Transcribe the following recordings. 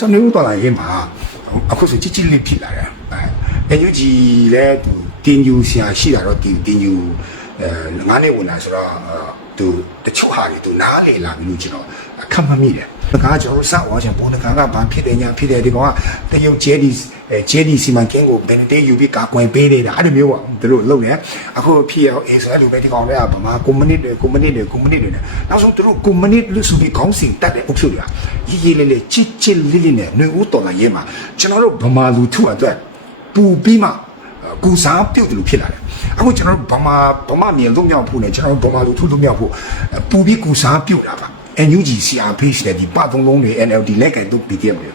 ကျွန်တော်တို့တော်လာရေးမှာအခုဆိုကြည်ကြည်လေးဖြစ်လာတယ်အဲညူကြီးလည်းသူတင်ယူဆရာရှိတာတော့တင်တင်ယူအဲငါးနှစ်ဝင်လာဆိုတော့သူတချို့ဟာတွေသူနားလေလာပြီလို့ကျွန်တော်ခန့်မှတ်မိတယ်။ ဒါကကျွန်တော်စဝါချင်ဘုံကကဘာဖြစ်တယ်ညာဖြစ်တယ်ဒီကောင်ကတရုတ်ကျဲဒီအဲကျဲဒီစီမံကင်းကိုဘယ်နဲ့တည်းယူပြီးကာကွယ်ပေးနေတာအဲ့လိုမျိုးပေါ့သူတို့လုပ်နေအခုဖြစ်ရအောင်အေးဆိုအဲ့လိုပဲဒီကောင်တွေကဗမာကွန်မြူနစ်တွေကွန်မြူနစ်တွေကွန်မြူနစ်တွေနောက်ဆုံးသူတို့ကွန်မြူနစ်လို့ဆိုပြီးခေါင်းစဉ်တက်တဲ့အုပ်စုတွေကရေးရေးလေးလေးချစ်ချစ်လေးလေးနဲ့ຫນွေဦးတော်လာရေးမှာကျွန်တော်တို့ဗမာလူထုအတွက်ပူပြီးမှကူစားပြုတ်တယ်လို့ဖြစ်လာတယ်အခုကျွန်တော်တို့ဗမာဗမာမြေလုံးမြောက်ဖို့နဲ့ကျွန်တော်တို့ဗမာလူထုလုံးမြောက်ဖို့ပူပြီးကူစားပြုတ်တာပါ NUG CRPH နဲ့ဒီပတ်သုံးလုံးတွေ NLD လက်ကင်တို့ BDM တွေ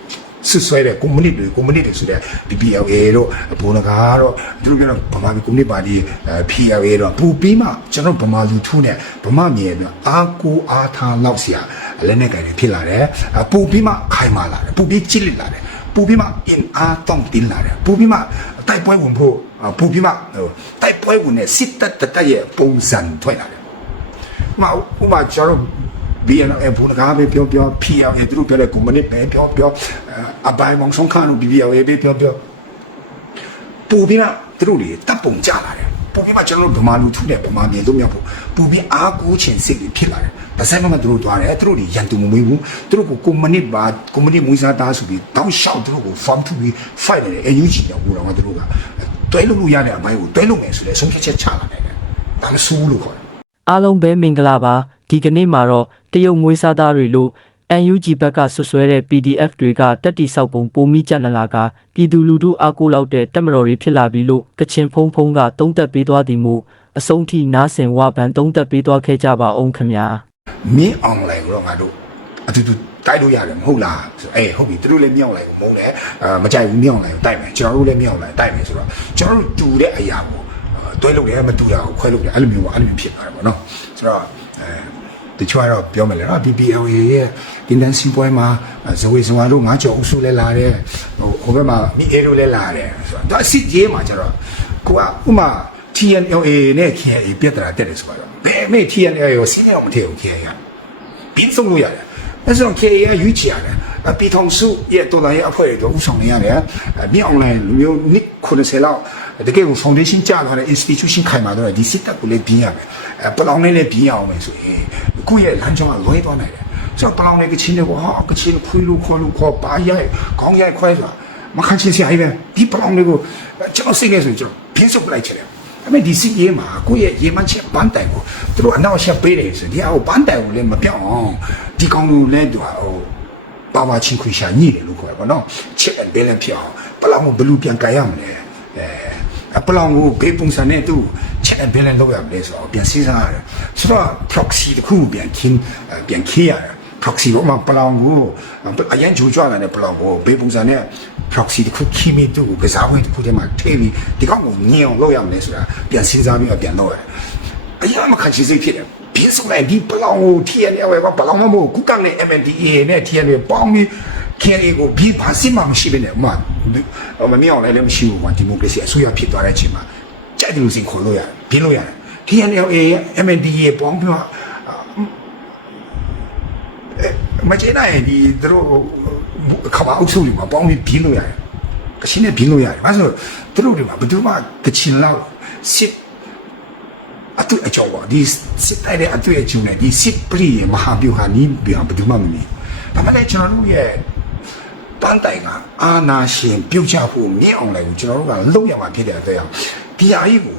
ဆွဆွဲတဲ့ကွန်မြူနစ်တွေကွန်မြူနစ်တွေဆိုတဲ့ BPLA တို့ဘုံနဂါတို့သူတို့ပြောဗမာပြည်ကွန်မြူနစ်ပါတီ PLA တို့ပူပြီးမှကျွန်တော်ဗမာလူထုနဲ့ဗမာမြေပြအာကိုအားထားလောက်စရာလက်နဲ့ကင်တွေဖြစ်လာတယ်ပူပြီးမှခိုင်မာလာတယ်ပူပြီးကြစ်လက်လာတယ်ပူပြီးမှ in အားတောင်းတင်လာတယ်ပူပြီးမှတိုက်ပွဲဝင်ဖို့ပူပြီးမှတိုက်ပွဲဝင်တဲ့စစ်တပ်တပ်ရဲ့ပုံစံထွက်လာတယ်။မဥမာကျွန်တော် BNL ဘုံကားပဲပြောပြော PLA သူတို့ပြောတဲ့ company ပဲပြောပြောအပိုင်းမောင်ဆုံးခါတို့ BBL ပဲပြောပြောပူပြီးမှသူတို့တွေတပ်ပုံကြလာတယ်ပူပြီးမှကျွန်တော်တို့ဗမာလူထုနဲ့ဗမာမြေတို့မြောက်ဖို့ပူပြီးအားကိုးခြင်းစိတ်တွေဖြစ်လာတယ်။ဒါဆိုင်မှမသူတို့သွားတယ်သူတို့တွေရန်သူမမွေးဘူးသူတို့ကို company ပါ company မွေးစားတာဆိုပြီးတောင်းလျှောက်သူတို့ကို farm to be fight နေတယ် AUG ရောက်ဘူးတော့သူတို့ကတွဲလို့လို့ရတဲ့အပိုင်းကိုတွဲလို့မယ်ဆိုလဲဆုံးဖြတ်ချက်ချလာတယ်။ဒါမဆိုးလို့ခေါ်တယ် အားလုံးပဲမင်္ဂလာပါဒီကနေ့မှာတော့တရုတ်မွေးစားသားတွေလို့ UNG ဘက်ကဆွဆွဲတဲ့ PDF တွေကတက်တီဆောက်ပုံပုံမိကြနလာကပြည်သူလူထုအားကိုးလောက်တဲ့တက်မတော်တွေဖြစ်လာပြီလို့ကချင်ဖုံဖုံကတုံးသက်ပေးသွားသည်မို့အဆုံးထိနားဆင်ဝဗန်တုံးသက်ပေးသွားခဲ့ကြပါအောင်ခင်ဗျာမင်းအောင်လိုက်တော့ငါတို့အတူတူတိုက်လို့ရတယ်မဟုတ်လားဆိုအေးဟုတ်ပြီသူတို့လည်းမြောက်လိုက်ကိုမုန်းတယ်အာမကြိုက်ဘူးမြောက်လိုက်ကိုတိုက်မယ်ကျွန်တော်တို့လည်းမြောက်လိုက်တိုက်မယ်ဆိုတော့ကျွန်တော်တို့တူတဲ့အရာကို တွဲလို့လည်းမတူတာကိုခွဲလို့လည်းအဲ့လိုမျိုးပေါ့အဲ့လိုမျိုးဖြစ်သွားတယ်ပေါ့နော်ဆိုတော့အဲတချို့ကတော့ပြောမယ်လေနော် BBL ရဲ့တင်တန်းစီပွဲမှာဇဝေဇဝါတို့ငါးကြော်အုပ်စုလည်းလာတယ်ဟိုဟိုဘက်မှာမိအေတို့လည်းလာတယ်ဆိုတော့ဒါအစ်စ်ကြီးမှာကျတော့ကိုကဥမာ TNLA နဲ့ KIA ပြတ်တာတက်တယ်ဆိုတော့ဘယ်မဲ့ TNLA ကိုစင်းရအောင်မထည့်ဘူး KIA ကပြီးဆုံးလို့ရတယ်။အဲဆိုတော့ KA ကရွေးချယ်ရတယ်။ အပီထောင်စုရဲ့တော်တော်ရဲ့အဖွဲ့တွေတော့ဥဆောင်နေရတယ်။အမြောက်လိုင်းလူမျိုးနစ်90လောက်တကယ်ကို foundation ကျထားတဲ့ institution ခိုင်မာတော့ဒီစစ်တပ်ကိုလည်းပြီးရမယ်။အဲပလောင်လေးလည်းပြီးရအောင်မယ်ဆိုရင်ကိုယ့်ရဲ့လမ်းကြောင်းကလွဲသွားနိုင်တယ်။ဆိုတော့ပလောင်လေးကချင်းတွေကဟာကချင်းခွေးလို့ခေါ်လို့ခေါ်ပါရိုက်ခေါင်းရိုက်ခွဲဆိုတာမခံချင်စရာကြီးပဲဒီပလောင်လေးကိုကျွန်တော်စိတ်နေဆိုရင်ကျွန်တော်ပြင်းစုပ်လိုက်ချင်တယ်။အမေဒီစီရေးမှာကိုယ့်ရဲ့ရေမန်းချက်ပန်းတိုင်ကိုသူတို့အနောက်ရှက်ပေးတယ်ဆိုဒီအောက်ပန်းတိုင်ကိုလည်းမပြောင်းအောင်ဒီကောင်တို့လည်းသူဟို ပါပါချင်းခွေရှာညိတယ်လို့ခေါ်ရပါတော့ချစ်အဘဲလန်ဖြစ်အောင်ပလောင်ကိုဘလူပြန်ကြရမလဲအဲပလောင်ကိုဘေးပုံစံနဲ့သူချစ်အဘဲလန်လုပ်ရမလဲဆိုတော့ပြန်စဉ်းစားရတယ်ဆိုတော့ proxy တခုပြန်ခင်းပြန်ခေးရတယ် proxy ဘောမှာပလောင်ကိုအရင်ဂျူကြွလာတဲ့ပလောင်ကိုဘေးပုံစံနဲ့ proxy တခုခီမီတူကိုကစားဝင်တစ်ခုတည်းမှာထည့်ပြီးဒီကောင်ကိုညင်အောင်လုပ်ရမယ်ဆိုတာပြန်စဉ်းစားပြီးတော့ပြန်လုပ်ရတယ်အရင်မှခံချစိတ်ဖြစ်တယ် ပြင်းစုံလိုက်ဒီပလောင်ကို TNL ပဲပလောင်မမို့ကုကနဲ့ MNDA နဲ့ TNL ပေါင်းပြီး KNA ကိုပြီးဘာစစ်မှမရှိဘဲနဲ့ဥမာမမြင်အောင်လည်းမရှိဘူးကွာဒီမိုကရေစီအစိုးရဖြစ်သွားတဲ့အချိန်မှာကြိုက်တယ်လို့စင်ခေါ်လို့ရတယ်ပြင်းလို့ရတယ် TNL MNDA ပေါင်းပြီးတော့မကျင်းနိုင်ဒီသူတို့ခမအုပ်စုတွေမှာပေါင်းပြီးပြင်းလို့ရတယ်ကချင်နဲ့ပြင်းလို့ရတယ်ဘာလို့သူတို့တွေမှာဘယ်သူမှကချင်လောက်စစ် အတူအကြောပါဒီစစ်တိုက်တဲ့အတူအကျုံနဲ့ဒီစစ်ပရိမဟာဗျူဟာနီးဘယ်ဘယ်သူမှမမြင်ဒါမှလည်းကျွန်တော်တို့ရဲ့တန်တိုင်ကအာနာရှင်ပြုတ်ချဖို့မြင့်အောင်လိုက်ကိုကျွန်တော်တို့ကလုံရမှာဖြစ်တဲ့အတွက်ဒီအရေးကို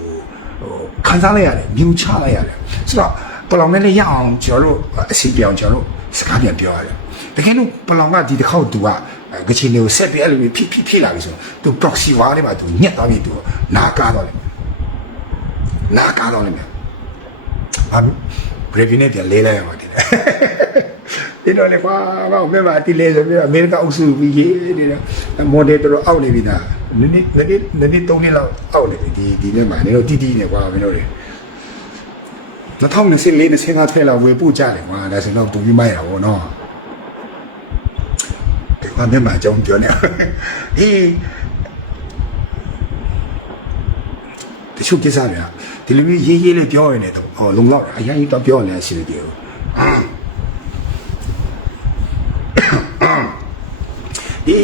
ဟိုခံစားလိုက်ရတယ်မြူချလိုက်ရတယ်ဆိုတော့ပလောင်နဲ့လည်းရအောင်ကျွန်တော်တို့အစီပြောင်ကျွန်တော်တို့စကားပြန်ပြောရတယ်တကယ်လို့ပလောင်ကဒီတစ်ခေါက်သူကကချင်တွေကိုဆက်ပြီးအဲ့လိုဖြစ်ဖြစ်ဖြစ်လာပြီဆိုတော့သူ proxy war လေးမှာသူညက်သွားပြီသူနာကားတော့လေ နာကားတော့လေအမ် brave နဲ့ပြန်လေးလိုက်ရမှာတင်တယ်ဒီတော့လေကွာတော့ဘယ်မှာတိလဲဆိုပြီးအမေရိကအုပ်စုပြီးရေးနေတာမော်ဒယ်တော်အောက်နေပြီသားနည်းနည်းနည်းနည်းနည်းသုံးနှစ်လောက်အောက်နေပြီဒီဒီနေ့မှာနေတော့တီးတီးနေကွာမင်းတို့တွေ2024 25ထဲလောက်ဝေပို့ကြတယ်ကွာဒါဆိုတော့ပုံပြီးမိုက်ရပါဘောနော်ဒီမှာမြန်မာအကြောင်းပြောနေအေးတချို့ကိစ္စတွေက ဒီလိုမျိုးရေးရေးလေးပြောရင်လည်းဟောလုံလောက်အရင်တော့ပြောနေရှိတယ်ဒီဒီ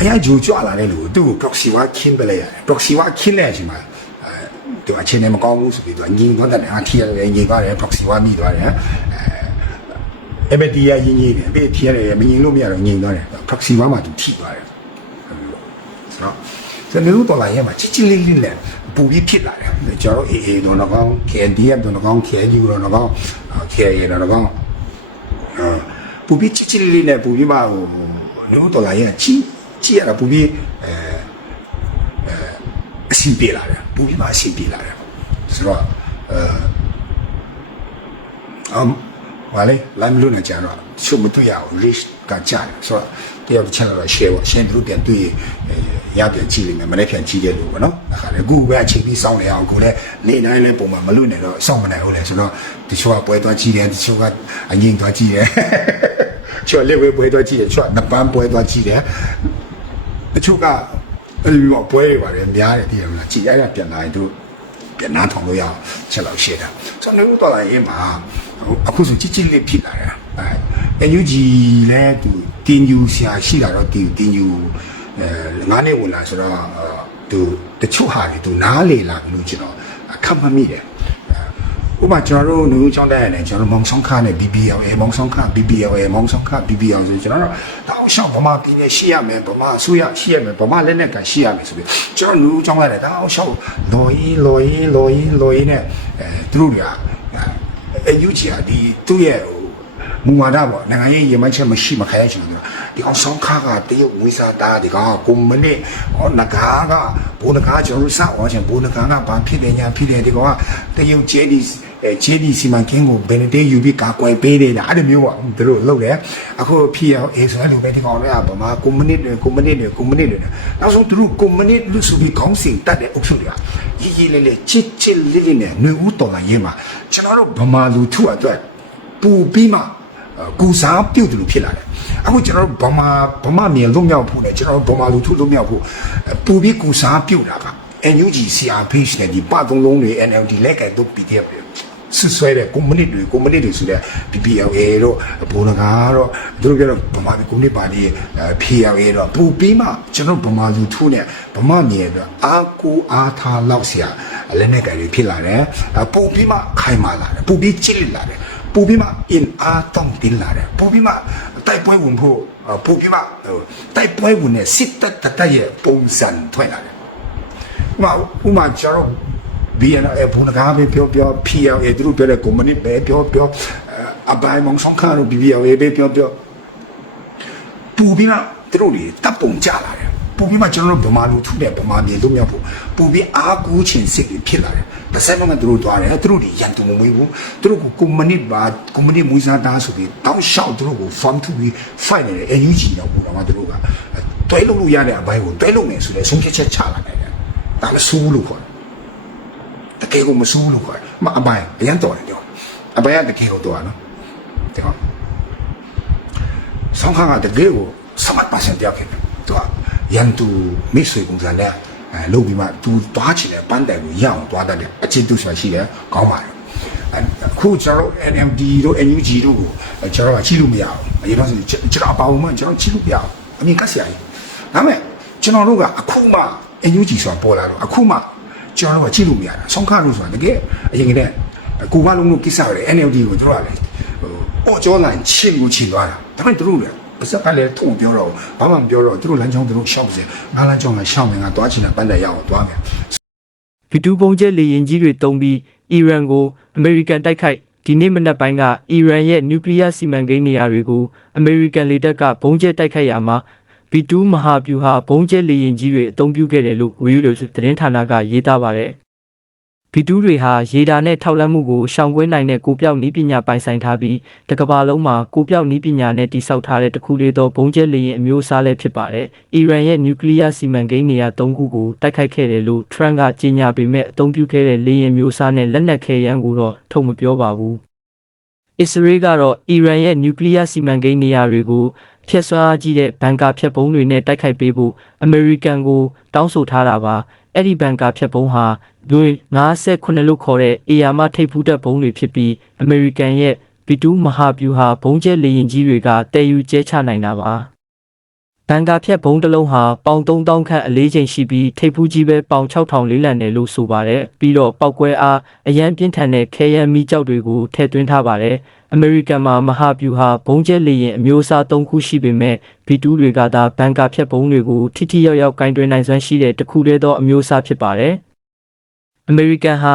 အရာဂျူကြွလာတဲ့လူကိုသူ့ကို proxy ဝါခင်းပလိုက်ရတယ် proxy ဝါခင်းတဲ့အချိန်မှာအဲသူအချင်းနဲ့မကောင်းဘူးဆိုပြီးသူကငြိမ်သွားတယ်အထီရတယ်ငြိမ်သွားတယ် proxy ဝါမိသွားတယ်အဲ MD ရရင်းကြီးတယ်ပြီးထီရတယ်မငြိမ်လို့မရတော့ငြိမ်သွားတယ် proxy ဝါမှာသူထိသွားတယ်ဆိုတော့စနေလို့တော်လာရဲ့မှာချစ်ချစ်လေးလေးနဲ့ ပူပြီးဖြစ်လာတယ်ကျွန်တော် AA တော့တော့ကောင်း KDF တော့တော့ကောင်း KNU တော့တော့ကောင်း KA တော့တော့ကောင်းပူပြီးချစ်ချစ်လေးလေးနဲ့ပူပြီးမှဟိုလို့တော်လာရဲ့ချီချီရတာပူပြီးအဲအဲအစီပြေလာတယ်ပူပြီးမှအစီပြေလာတယ်ဆိုတော့အဲအမ်ဘာလဲလမ်းလို့နေကြတော့ချုံမတွေ့ရအောင် list ကကြားတယ်ဆိုတော့ တရားချန်တော့ share ပေါ့ share တို့ပြန်တွေ့ရပြန်ကြည့်လိမ့်မယ်မနေ့ပြန်ကြည့်ခဲ့လို့ပေါ့နော်အခါလေအခုပဲအချိန်ပြီးစောင့်နေအောင်ကိုလည်းနေတိုင်းလည်းပုံမှန်မလွတ်နေတော့စောင့်မနိုင်ဘူးလေဆိုတော့တချို့ကပွဲသွားကြည့်တယ်တချို့ကအငိမ့်သွားကြည့်တယ်ချော်လက်ဝဲပွဲသွားကြည့်တယ်ချော်နှစ်ပန်းပွဲသွားကြည့်တယ်တချို့ကအဲ့လိုမျိုးပွဲတွေပါတယ်များတယ်တည်ရမလားကြည်ရရပြန်လာရင်သူပြန်နားထောင်လို့ရအောင်ချက်လောက်ရှေ့တာဆိုတော့လည်းတော့လာရင်မှာအခုဆိုကြည့်ကြည့်လေးဖြစ်လာတယ်အဲ NUG လဲသူ တင်ယူဆရာရှိတာတော့တင်တင်ယူအဲငါးနှစ်ဝင်လာဆိုတော့သူတချို့ဟာတွေသူနားလေလာပြီလို့ကျွန်တော်အခက်မမိတယ်ဥပမာကျွန်တော်တို့လူချောင်းတက်ရတယ်ကျွန်တော်တို့မောင်ဆောင်ခါနဲ့ BBL အဲမောင်ဆောင်ခ BBL အဲမောင်ဆောင်ခ BBL ဆိုကျွန်တော်တို့တောက်လျှောက်ဗမာပြည်နယ်ရှိရမယ်ဗမာအစိုးရရှိရမယ်ဗမာလက်နက်ကရှိရမယ်ဆိုပြီးကျွန်တော်လူချောင်းတက်တယ်တောက်လျှောက်လော်ရင်လော်ရင်လော်ရင်လော်ရင်နဲ့အဲသူတို့တွေကအဲယူချီဟာဒီသူ့ရဲ့ဟို မူဝါဒပေါ့နိုင်ငံရေးရမချက်မရှိမခိုင်းချင်ဘူးဒီကောင်ဆောင်ခါကတရုတ်ဝိစာတာဒီကောင်ကွန်မနစ်ဟောနဂါကဘိုးနဂါကျွန်တော်တို့စအောင်ချင်ဘိုးနဂါကဘာဖြစ်နေညာဖြစ်နေဒီကောင်ကတရုတ်ကျဲဒီအဲကျဲဒီစီမံကိန်းကိုဘယ်နဲ့တည်းယူပြီးကာကွယ်ပေးနေတာအဲ့လိုမျိုးပေါ့သူတို့လုပ်တယ်အခုဖြစ်အောင်အေးဆိုလို့ပဲဒီကောင်တွေကဗမာကွန်မနစ်တွေကွန်မနစ်တွေကွန်မနစ်တွေနောက်ဆုံးသူတို့ကွန်မနစ်လူစုပြီးခေါင်းစဉ်တတ်တဲ့အုပ်စုတွေကကြီးကြီးလေးလေးချစ်ချစ်လေးလေးနဲ့ຫນွေဦးတော်လာရေးမှာကျွန်တော်တို့ဗမာလူထုအတွက်ပူပြီးမှ ကူစားပြုတ်တယ်လို့ဖြစ်လာတယ်အခုကျွန်တော်တို့ဗမာဗမာမြေလွတ်မြောက်ဖို့နဲ့ကျွန်တော်တို့ဗမာလူထုလွတ်မြောက်ဖို့ပူပြီးကူစားပြုတ်တာက NUG CRPH နဲ့ဒီပတ်သုံးလုံးတွေ NLD လက်ကဲတို့ PDF တွေဆွဆွဲတဲ့ကွန်မြူနတီတွေကွန်မြူနတီတွေဆိုတဲ့ PPLA တော့ဘုံနဂါတော့သူတို့ကတော့ဗမာပြည်ကွန်မြူနတီပါတီ PLA တော့ပူပြီးမှကျွန်တော်ဗမာလူထုနဲ့ဗမာမြေတော့အာကူအားထားလောက်ဆရာလက်နဲ့ကလေးဖြစ်လာတယ်ပူပြီးမှခိုင်မာလာတယ်ပူပြီးချစ်လာတယ် ပူပြီးမှ in အားတောင်းတင်လာတယ်ပူပြီးမှတိုက်ပွဲဝင်ဖို့ပူပြီးမှတိုက်ပွဲဝင်တဲ့စစ်တပ်တတရဲ့ပုံစံထွက်လာတယ်ဥမာဥမာကျွန်တော် BNL ဘုံကားပဲပြောပြော PLA သူတို့ပြောတဲ့ company ပဲပြောပြောအပိုင်မောင်ဆောင်ခါတို့ BBL ပဲပြောပြောပူပြီးမှသူတို့တွေတပ်ပုံကြလာတယ် ပူပြီးမှကျွန်တော်တို့ဗမာလူထုနဲ့ဗမာပြည်လုံးမြောက်ဖို့ပူပြီးအားကူးခြင်းစစ်တွေဖြစ်လာတယ်။တစ်ဆက်လုံးကသူတို့သွားတယ်သူတို့တွေရန်သူမမွေးဘူးသူတို့ကိုကွန်မြူနတီပါကွန်မြူနတီမွေးစားတာဆိုပြီးတောင်းလျှောက်သူတို့ကို farm to be fight နေတယ် NUG တော့ဘူးတော့သူတို့ကတွဲလို့လို့ရတဲ့အပိုင်းကိုတွဲလို့နေဆိုလဲဆုံးဖြတ်ချက်ချလာတယ်။ဒါမဆိုးလို့ခေါ်တယ်။တကယ်ကိုမဆိုးလို့ခေါ်တယ်။မအပိုင်းအရင်တော်တယ်ကြော။အပိုင်းကတကယ်ကိုတော်နော်။တဲ့ဆောင်းခါကတကယ်ကိုစမတ်ပါစံတရားဖြစ်တယ်။သူက ရန်သူမိတ်ဆွေပုံစံနဲ့အဲလုပ်ပြီးမှသူသွားချင်တဲ့ပန်းတိုင်ကိုရအောင်သွားတတ်တယ်အချင်းသူရှိတယ်ကောင်းပါတယ်အခုကျွန်တော်တို့ NMD တို့ NUG တို့ကိုကျွန်တော်ကချိလို့မရအောင်အရင်ကဆိုကျွန်တော်အပါဝင်မှကျွန်တော်ချိလို့မရအောင်အမြင်ကဆရာကြီးဒါမဲ့ကျွန်တော်တို့ကအခုမှ NUG ဆိုတာပေါ်လာတော့အခုမှကျွန်တော်တို့ကချိလို့မရတာဆောင်းခါလို့ဆိုတာတကယ်အရင်ကတည်းကကိုဘလုံးလို့ကိစ္စရတယ် NLD ကိုတို့ကလည်းဟိုအော်ကျော်လန်ချင်းကိုချင်းသွားတာဒါပေမဲ့တို့လည်း ပါစက်ကလည်းထုံပြောတော့ဘာမှမပြောတော့သူတို့လမ်းကြောင်းသူတို့ရှောက်ပါစေငါလမ်းကြောင်းကရှောက်မယ်ငါသွားချင်တာပန်းတိုင်ရအောင်သွားမယ်ဗီဒူပုံကျဲလေရင်ကြီးတွေတုံးပြီးအီရန်ကိုအမေရိကန်တိုက်ခိုက်ဒီနေ့မနက်ပိုင်းကအီရန်ရဲ့နျူကလ িয়ার စီမံကိန်းနေရာတွေကိုအမေရိကန်လေတပ်ကဘုံကျဲတိုက်ခိုက်ရမှာဗီဒူမဟာဗျူဟာဘုံကျဲလေရင်ကြီးတွေအသုံးပြုခဲ့တယ်လို့ဝီယူလိုသတင်းဌာနကရေးသားပါတယ် ဗီဒူတွေဟာရေဒါနဲ့ထောက်လန့်မှုကိုရှောင်ကွင်းနိုင်တဲ့ကိုပြောက်နည်းပညာပိုင်ဆိုင်ထားပြီးတကဘာလုံးမှာကိုပြောက်နည်းပညာနဲ့တိစောက်ထားတဲ့တစ်ခုလေးသောဘုံကျဲလေရင်အမျိုးအစားလည်းဖြစ်ပါတယ်။အီရန်ရဲ့နျူကလ িয়ার စီမံကိန်းနေရာ၃ခုကိုတိုက်ခိုက်ခဲ့တယ်လို့ထရန့်ကကြေညာပေမဲ့အသုံးပြုခဲ့တဲ့လေရင်မျိုးအစားနဲ့လက်နက်ခဲယမ်းကိုတော့ထုတ်မပြောပါဘူး။အစ္စရေးကတော့အီရန်ရဲ့နျူကလ িয়ার စီမံကိန်းနေရာတွေကိုဖျက်ဆွားကြီးတဲ့ဘန်ကာဖျက်ပုံးတွေနဲ့တိုက်ခိုက်ပေးဖို့အမေရိကန်ကိုတောင်းဆိုထားတာပါ။ အဲ့ဒီဘန်ကာဖြတ်ပုံးဟာလွေ58လို့ခေါ်တဲ့အေယာမထိပ်ဖူးတက်ပုံးတွေဖြစ်ပြီးအမေရိကန်ရဲ့ဗီတူးမဟာဗျူဟာဘုံကျဲလေရင်ကြီးတွေကတည်ယူကျဲချနိုင်တာပါ။န်ကာဖြတ်ဘုံတစ်လုံးဟာပေါင်3000ခန့်အလေးချိန်ရှိပြီးထိပ်ဖူးကြီးပဲပေါင်6000လေးလံတယ်လို့ဆိုပါတယ်ပြီးတော့ပောက်ကွဲအားအရန်ပြင်းထန်တဲ့ခဲယမ်းမီးကြောက်တွေကိုထည့်သွင်းထားပါတယ် အမေရိကန်မှာမဟာဗျူဟာဘုံကျဲလေရင်အမျိုးအစား၃ခုရှိပေမဲ့ဘီတူးတွေကသာဘန်ကာဖြတ်ဘုံတွေကိုထိထိရောက်ရောက်ကင်တွင်နိုင်စွမ်းရှိတဲ့တစ်ခုတည်းသောအမျိုးအစားဖြစ်ပါတယ်အမေရိကန်ဟာ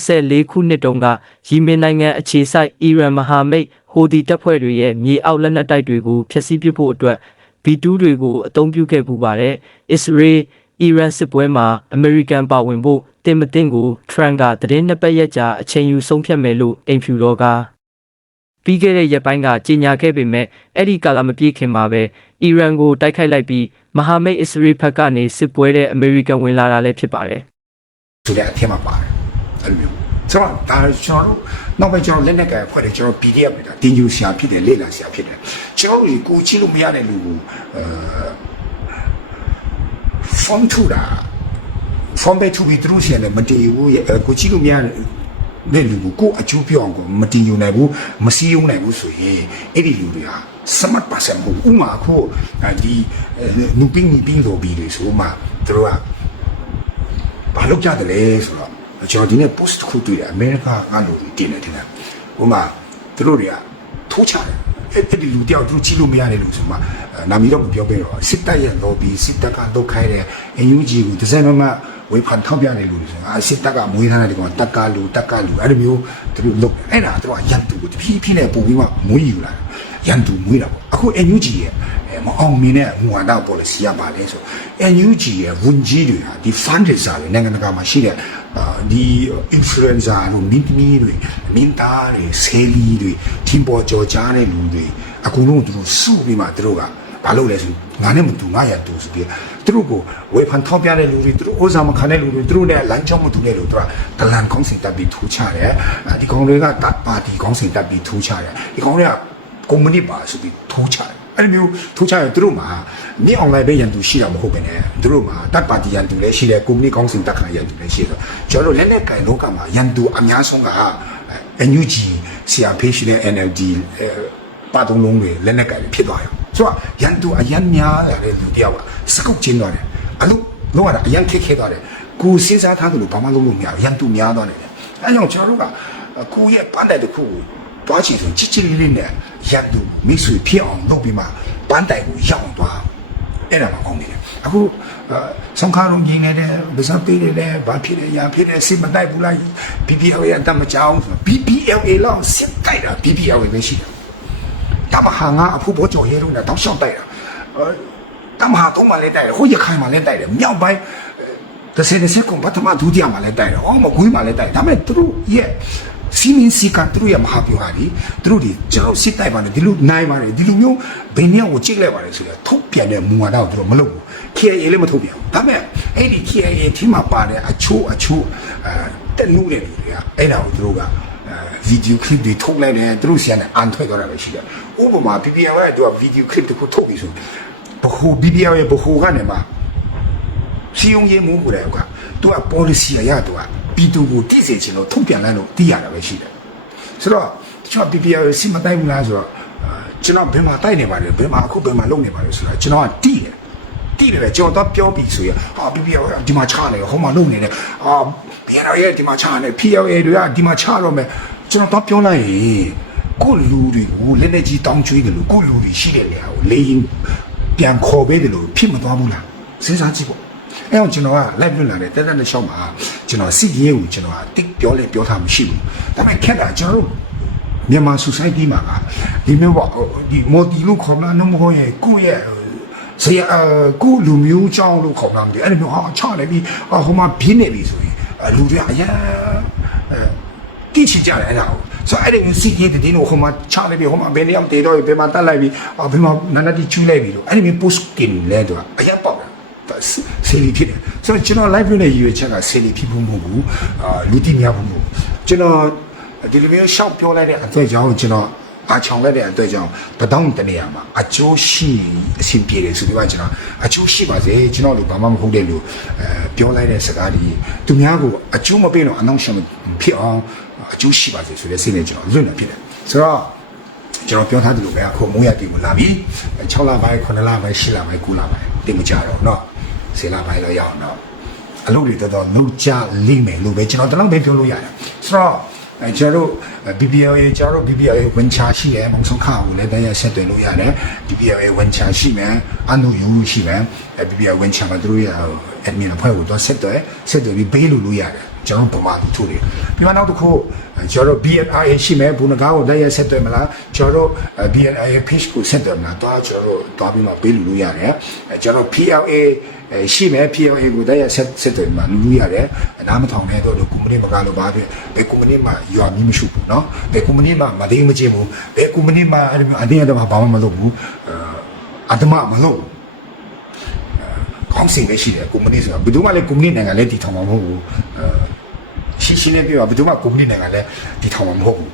2024ခုနှစ်တုန်းကယီမင်နိုင်ငံအခြေစိုက်အီရန်မဟာမိတ်ဟိုဒီတပ်ဖွဲ့တွေရဲ့မြေအောက်လက်နက်တိုက်တွေကိုဖျက်ဆီးပစ်ဖို့အတွက် V2 တွေကိုအသုံးပြုခဲ့ပူပါတယ်။ Israel အီရန်စစ်ပွဲမှာအမေရိကန်ပါဝင်ဖို့တင်မတင်ကို Trump ကသတင်းနှစ်ပတ်ရက်ကြာအချိန်ယူဆုံးဖြတ်မယ်လို့အိမ်ဖြူတော်က ပြီးခဲ့တဲ့ရက်ပိုင်းကကြေညာခဲ့ပေမဲ့အဲ့ဒီကာလမပြည့်ခင်မှာပဲအီရန်ကိုတိုက်ခိုက်လိုက်ပြီးမဟာမိတ်အစ္စရေးဘက်ကနေစစ်ပွဲတဲ့အမေရိကန်ဝင်လာတာလည်းဖြစ်ပါတယ်ဆိုတဲ့အထက်မှာပါတယ်အဲ့လိုမျိုးဆိုတော့ဒါကျွန်တော်တို့နောက်ပိုင်းကျွန်တော်လက်နက်ကင်ဖွဲ့တယ်ကျွန်တော် PDF နေတာတင်ယူဆရာဖြစ်တယ်လေ့လာဆရာဖြစ်တယ်ကျွန်တော်တို့ကိုကြည့်လို့မရတဲ့လူကိုအဲ form ထူတာ form ပဲထူပြီးသူတို့ဆရာလည်းမတည်ဘူးရဲ့ကိုကြည့်လို့မရတဲ့ လူကိုကိုအကျိုးပြောအောင်ကိုမတင်ယူနိုင်ဘူးမစည်းရုံးနိုင်ဘူးဆိုရင်အဲ့ဒီလူတွေဟာ smart person မဟုတ်ဥမာခုဒီနူပင်းနီပင်းလိုပြီးလေဆိုမှသူတို့ကဘာလုပ်ကြတယ်လဲဆိုတော့ကျွန်တော်ဒီနေ့ post တစ်ခုတွေ့တယ်အမေရိကကလူတွေတင်နေတယ်ဟိုမှာသူတို့တွေကထိုးချတယ်အဲ့ဒီလူတယောက်သူတို့ကြည့်လို့မရတယ်လို့ဆိုမှနာမည်တော့မပြောပေးတော့စစ်တပ်ရဲ့ lobby စစ်တပ်ကလုတ်ခိုင်းတယ် NUG ကိုတစ်စက်မမ ဝေဖန်ထောက်ပြနေလို့ဆိုအာစစ်တပ်ကမွေးထားတဲ့ကောင်တက်ကလူတက်ကလူအဲ့လိုမျိုးသူတို့လုတ်အဲ့ဒါသူတို့ကရန်သူကိုတဖြည်းဖြည်းနဲ့ပုံပြီးမှမွေးယူလာရန်သူမွေးတာပေါ့အခု NUG ရဲ့မအောင်မြင်တဲ့ဟိုဟာတော့ policy ရပါတယ်ဆို NUG ရဲ့ဝန်ကြီးတွေဟာဒီ fundraiser တွေနိုင်ငံတကာမှာရှိတဲ့အာဒီ influencer တို့မင်းသမီးတွေမင်းသားတွေဆယ်လီတွေထင်ပေါ်ကြော်ကြားတဲ့လူတွေအကုန်လုံးသူတို့စုပြီးမှသူတို့က ဘာလုပ်လဲဆိုငါနဲ့မတူငါရတူဆိုပြီးသူတို့ကိုဝေဖန်ထောက်ပြတဲ့လူတွေသူတို့ဩဇာမခံတဲ့လူတွေသူတို့နဲ့လမ်းကြောင်းမတူတဲ့လူတို့ကဒလန်ကောင်းစင်တက်ပြီးထူချတယ်ဒီကောင်တွေကတပ်ပါတီကောင်းစင်တက်ပြီးထူချတယ်ဒီကောင်တွေကကွန်မြူနတီပါဆိုပြီးထူချတယ်အဲ့လိုမျိုးထိုးချရင်သူတို့မှာမြေအွန်လိုင်းပဲရန်သူရှိတာမဟုတ်ပဲねသူတို့မှာတပ်ပါတီရန်သူလည်းရှိတယ်ကွန်မြူနီကောင်းစင်တပ်ခါရန်သူလည်းရှိတယ်ကျွန်တော်တို့လက်နက်ကင်လောကမှာရန်သူအများဆုံးက NUG CRPH နဲ့ NLD ပါတုံးလုံးတွေလက်နက်ကင်ဖြစ်သွားရော ဆိုတော့ရန်သူအရန်များလာတဲ့လူတယောက်ကစကုတ်ချင်းသွားတယ်အလို့လုံးဝအရန်ခက်ခဲသွားတယ်ကိုစဉ်းစားထားသလိုဘာမှလုပ်လို့မရရန်သူများသွားတယ်အဲကြောင့်ကျွန်တော်တို့ကကိုရဲ့ပန်းတဲ့တစ်ခုကိုတွားချီဆိုချစ်ချစ်လေးလေးနဲ့ရန်သူမိတ်ဆွေဖြစ်အောင်လုပ်ပြီးမှပန်းတိုင်ကိုရောက်သွားအဲ့ဒါမှကောင်းတယ်အခုဆောင်ခါလုံးကြီးနေတဲ့ဗဇာပေးနေတဲ့ဘာဖြစ်လဲရာဖြစ်တယ်စစ်မတိုက်ဘူးလား BBL ရဲ့တမကြောင်း BBL လောက်စစ်တိုက်တာ BBL ပဲရှိတယ် တမဟာငါအဖို့ဘောကြော်ရဲလို့နဲ့တောက်လျှောက်တိုက်တာတမဟာသုံးမှလည်းတိုက်တယ်ဟိုရခိုင်မှလည်းတိုက်တယ်မြောက်ပိုင်းတစ်စက်တစ်စက်ကုန်ပထမဒုတိယမှလည်းတိုက်တယ်အော်မကွေးမှလည်းတိုက်တယ်ဒါပေမဲ့သူတို့ရဲ့စီမင်းစီကသူတို့ရဲ့မဟာပြောဟာဒီသူတို့ဒီကျွန်တော်စစ်တိုက်ပါနဲ့ဒီလိုနိုင်ပါတယ်ဒီလိုမျိုးဘယ်နည်းကိုကြိတ်လိုက်ပါတယ်ဆိုတော့ထုတ်ပြန်တဲ့မူဝါဒကိုသူတို့မလုပ်ဘူး KIA လည်းမထုတ်ပြန်ဘူးဒါပေမဲ့အဲ့ဒီ KIA ထင်းမှာပါတဲ့အချိုးအချိုးအဲတက်လို့တဲ့လူတွေကအဲ့ဒါကိုသူတို့ကဗီဒီယိုကလစ်တွေထုတ်လိုက်တယ်သူတို့ဆီကနေအန်ထွက်သွားတာပဲရှိတယ် ဥပမာ BBL ရဲ့သူကဗီဒီယိုကလစ်တစ်ခုထုတ်ပြီးဆိုဘဟု BBL ရဲ့ဘဟုကနေမှာစီယုံရေးမှုကိုလည်းကသူက policy ရရသူကပြည်သူကိုတည်စေချင်လို့ထုတ်ပြန်လိုက်လို့တည်ရတာပဲရှိတယ်ဆိုတော့ကျွန်တော် BBL စီမတိုင်းဘူးလားဆိုတော့ကျွန်တော်ဘယ်မှာတိုက်နေပါလဲဘယ်မှာအခုဘယ်မှာလုပ်နေပါလဲဆိုတော့ကျွန်တော်ကတည်တယ်တည်တယ်ကျွန်တော်တော့ပြောပြီးဆိုရဟာ BBL ဒီမှာချနေဟိုမှာလုပ်နေတယ်အာ BBL ရဲ့ဒီမှာချနေ PLA တွေကဒီမှာချတော့မယ်ကျွန်တော်တော့ပြောလိုက်ရင် ကိုလူတွေကိုလက်နေကြီးတောင်းချွေးတယ်လို့ကိုလူတွေရှိတဲ့နေရာကိုလေရင်ပြန်ခေါ်ပေးတယ်လို့ဖြစ်မသွားဘူးလားစဉ်းစားကြည့်ပေါ့အဲ့တော့ကျွန်တော်က live လွတ်လာတဲ့တက်တက်နဲ့ရှောက်မှာကျွန်တော်စစ်ရေးကိုကျွန်တော်ကတိတ်ပြောလဲပြောထားမရှိဘူးဒါပေမဲ့ခက်တာကျွန်တော်တို့မြန်မာ society မှာကဒီမျိုးပေါ့ဒီ multi လို့ခေါ်မှာတော့မဟုတ်ရဲ့ကိုယ့်ရဲ့ဆရာကိုလူမျိုးကြောင်းလို့ခေါ်တာမသိအဲ့လိုမျိုးဟာချနေပြီဟိုမှာပြင်းနေပြီဆိုရင်လူတွေအရင်တိချကြတယ်အဲ့ဒါကို ဆိုအဲ့ဒီစီကြီးတဲ့ဒီလိုဟိုမှာချလိုက်ပြီဟိုမှာဘယ်နေရာတေတော့ဘယ်မှာတက်လိုက်ပြီဘယ်မှာနာနာတီချူလိုက်ပြီလို့အဲ့ဒီမျိုး post skin လဲတော့အရင်ပေါ့ဆေးလီဖြစ်တယ်ဆိုတော့ကျွန်တော် live နဲ့ရည်ရွယ်ချက်ကဆေးလီဖြစ်ဖို့မဟုတ်ဘူးအာလူတိများဖို့မဟုတ်ဘူးကျွန်တော်ဒီလိုမျိုးရှောက်ပြောလိုက်တဲ့အတွေ့အကြောင်းကိုကျွန်တော်အချောင်လိုက်တဲ့အတွေ့အကြောင်းတဒေါင်းတနေရာမှာအကျိုးရှိအဆင်ပြေတယ်ဆိုပြီးတော့ကျွန်တော်အကျိုးရှိပါစေကျွန်တော်တို့ဘာမှမဟုတ်တဲ့လူအဲပြောလိုက်တဲ့စကားဒီသူများကိုအကျိုးမပေးတော့ announcement ဖြစ်အောင် အကျိုးရှိပါစေဆိုတဲ့စိတ်နဲ့ကျွန်တော်လွတ်နေဖြစ်တယ်ဆိုတော့ ကျွန်တော်ပြောထားသလိုပဲအခုမိုးရတင်ကိုလာပြီ6လပိုင်း9လပိုင်း10လပိုင်း9လပိုင်းတင်မကြတော့เนาะ10လပိုင်းတော့ရအောင်เนาะအလုပ်တွေတော်တော်လုံးကြလိမ့်မယ်လို့ပဲကျွန်တော်တလောက်ပဲပြောလို့ရတယ်ဆိုတော့အဲကျွန်တော်တို့ BBL ရေကျွန်တော်တို့ BBL ရေဝန်ချရှိတယ်မုံဆုံးခါကိုလည်းတရားဆက်သွယ်လို့ရတယ် BBL ရေဝန်ချရှိမယ်အန်ဒူယူရှိမယ်အဲ BBL ဝန်ချမှာသူတို့ရ admin အဖွဲ့ကိုတော့ဆက်သွယ်ဆက်သွယ်ပြီးဘေးလို့လို့ရတယ် ကျွန်တော်ပမာလူထုတ်တယ်ပြီးမှနောက်တစ်ခုကျွန်တော်တို့ BNI ရှိမယ်ဘုနကားကိုတရားဆက်သွယ်မလားကျွန်တော်တို့ BNI page ကိုဆက်သွယ်မလားတော့ကျွန်တော်တို့တွားပြီးမှဘေးလို့လို့ရတယ်အဲကျွန်တော် PLA အဲရှိမယ် PLA ကိုတရားဆက်ဆက်သွယ်မှလူလူရတယ်အနားမထောင်တဲ့တော့ကုမ္ပဏီမကလို့ပါပဲဘယ်ကုမ္ပဏီမှာယူအမီမရှိဘူးเนาะဘယ်ကုမ္ပဏီမှာမသိမချင်းဘူးဘယ်ကုမ္ပဏီမှာအဲ့ဒီအတင်းအဓမ္မဘာမှမလုပ်ဘူးအဓမ္မမလုပ်ဘူး ကောင်းစင်ပဲရှိတယ်ကုမ္ပဏီဆိုတာဘယ်သူမှလည်းကုမ္ပဏီနိုင်ငံလည်းတည်ထောင်မှာမဟုတ်ဘူးအဲ ရှင်းရှင်းလေးပြောပါဘယ်သူမှကုမ္ပဏီနိုင်ငံလည်းတည်ထောင်မှာမဟုတ်ဘူး